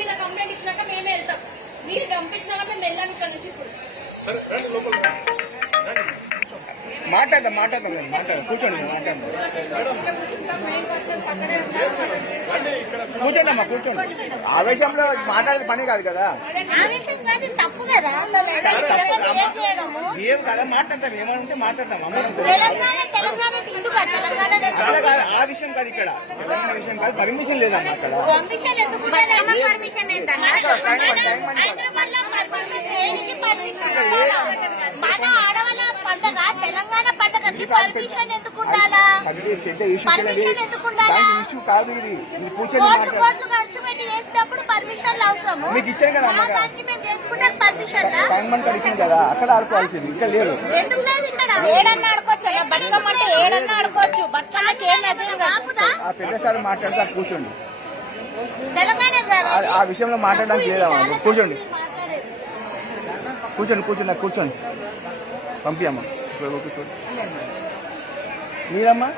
మీద కంప్లైంట్ ఇచ్చినాక మేమే వెళ్తాం. మీరు పంపించినాక మేము వెళ్ళాము ఇక్కడ నుంచి ఇప్పుడు. మాట్లాడదాం మాట్లాడదాం మేడం మాట్లాడదాం. కూర్చోండి మాట్లాడదాం. రండి ఇక్కడ కూర్చోండి అమ్మా కూర్చోండి. ఆవేశంలో మాట్లాడేది పని కాదు కదా. ఆవేశం కాదు తప్పు కదా. అసలు ఏం చేయడము? ఏం కదా మాట్లాడతాం. ఏమైనా ఉంటే మాట్లాడతాం. అమ్మ. తెలంగాణ తెలంగాణ ఎందుకు ఆ తెలంగాణ విషయం కాదు ఇక్కడ. తెలంగాణ విషయం కాదు పర్మిషన్ లేదమ్మా అక్కడ. పర్మిషన్ ఎందుకు పర్మిషన్ ఏంటన్నా? హైదరాబాద్లో పర్మిషన్ దేనికి పర్మిషన్ మన ఆడవాళ్ళ పండగ తెలంగాణ పండగకి పర్మిషన్ ఎందుకు ఉండాలా? ఉండాలా? కోట్లు కోట్లు ఖర్చు పెట్టి చేసినప్పుడు పర్మిషన్లు అవసరము? కదా. దానికి మేము చేసుకుంటాం పర్మిషన్ అక్కడ ఆడుకోవాల్సింది ఇక్కడ లేరు. ఎందుకు లేదు ఇక్కడ? ఏడన్నా ఆడుకోవచ్చు అలా బతుకమ్మ అంటే ఏడన్నా ఆడుకోవచ్చు. బతుకమ్మకి ఏం ఎదురు కాదు. ఆపుదా? ఆ పెద్ద సార్ మాట్లాడితే అక్కడ కూర్చోండి. ఆ- విషయంలో మాట్లాడడానికి లేదమ్మా కూర్చోండి. కూర్చోండి కూర్చోండి కూర్చోండి. ఇప్పుడు కూర్చోండి మీరమ్మా?